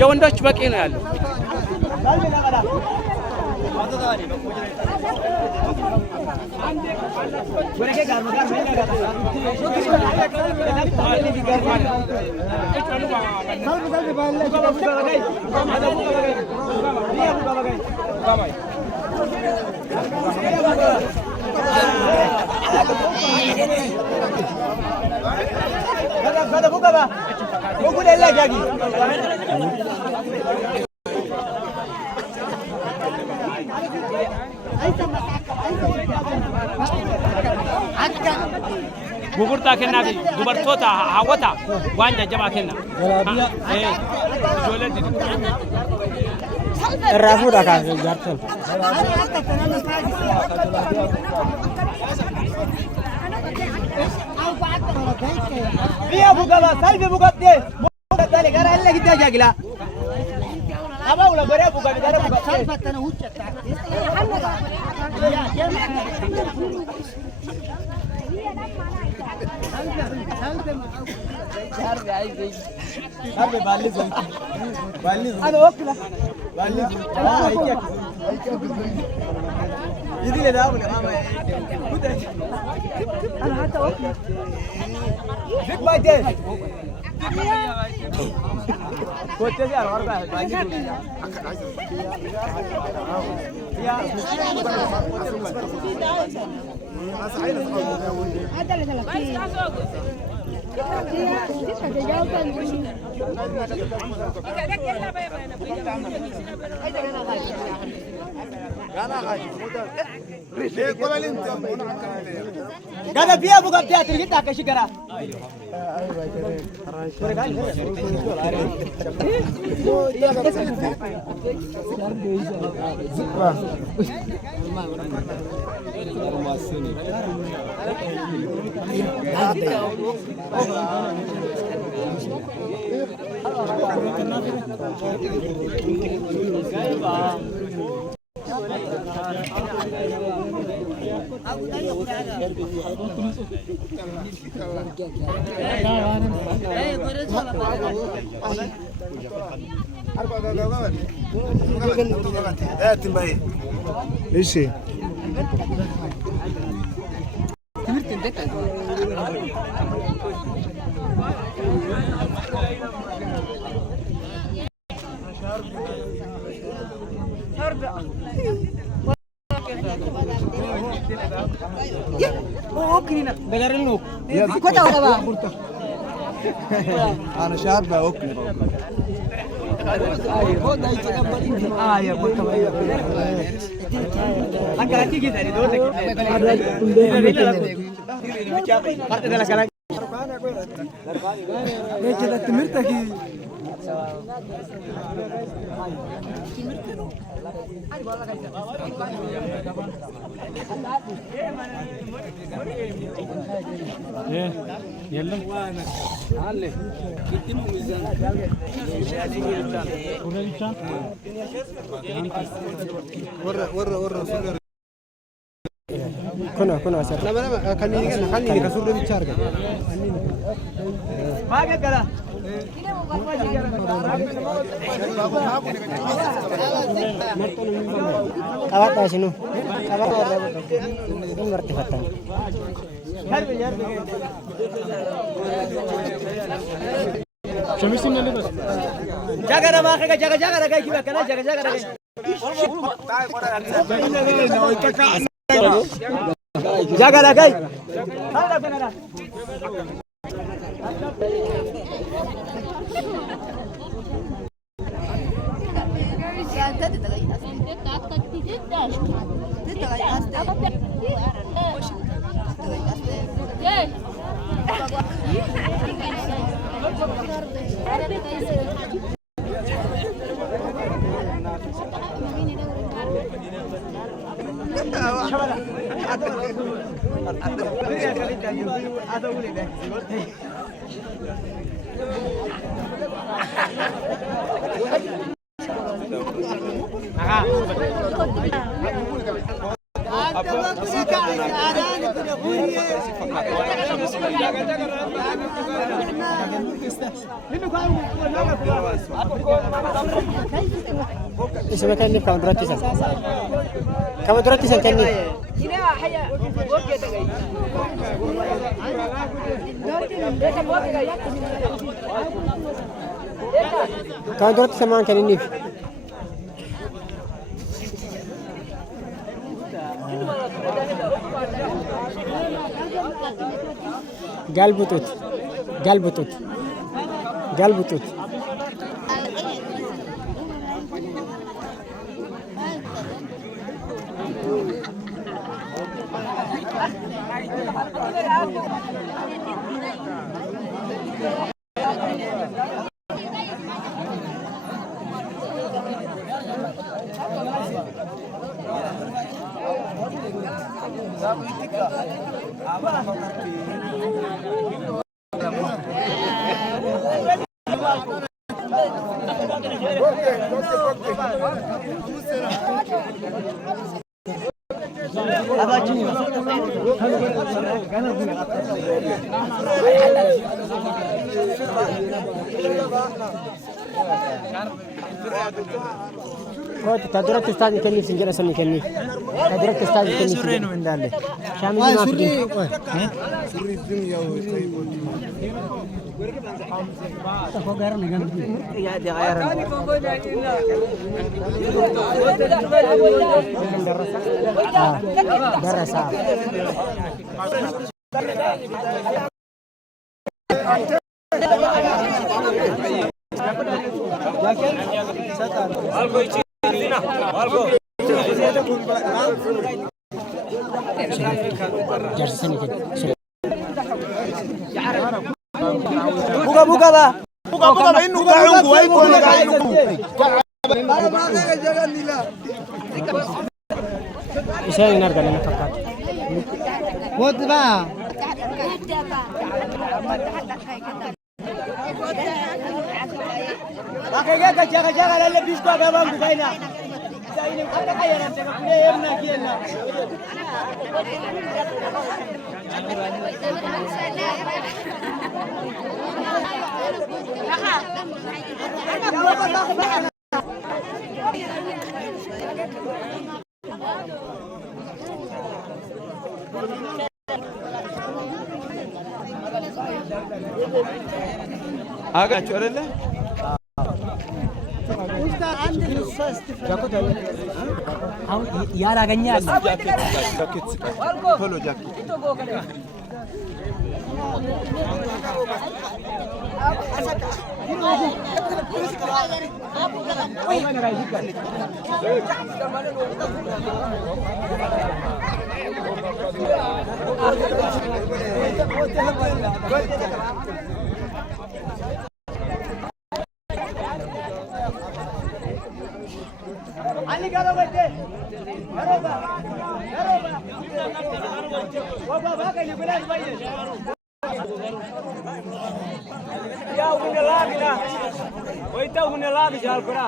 የወንዶች በቂ ነው ያለው። Gugurtaa kennaa fi dubartoota hawwata waan jajjabaa kenna. Ijoollee irraa fuudha kaasee jaartan. Biya bugala salve bugatte bugatte gara alle gidda jagila. Aba ula bare bugatte gara bugatte. Salfatana huccata. Salve balli zon. Balli zon. Ano okla. Balli zon. Ah ikya. Idile da bule mama. Ana hatta okla. Big boy day. Kote se arwar ba balli zon. Ya. Gada biya buka biya terjita ke shigara. Isi. أنا شاب أوكل. يلا علي كتير ميزان ورا كنا سر لا خليني كسر بيتشارك ما كذا kawat dah sini kawat ini ngerti fatan شمسين اللي بس jaga nama kayak jaga kayak gimana kana jaga kayak jaga kayak ada benar اسمه كان كم درتي سن كم درتي سن كني كم درتي سمان كني قلبتوت قلبتوت قلبتوت تدرك تستاذ كني سنجر سني كني تدرك تستاذ كني سوري من داله شامل ما في سوري الدنيا يا دي غير درس buka ba innu gaangu way ko na gaangu إيشان نرجع لنا فقط. وتبا. أكيد كجاga lalle bisko agabang bukaina. Ini apa kaya nanti punya yang nak kiana. Agak curang lah. यार आगन्या Follow jacket. Ali karo bete. Karo ba. Waba ba kay bulan ba yun. Ya ubin labi na. Oita ubin labi jal kura.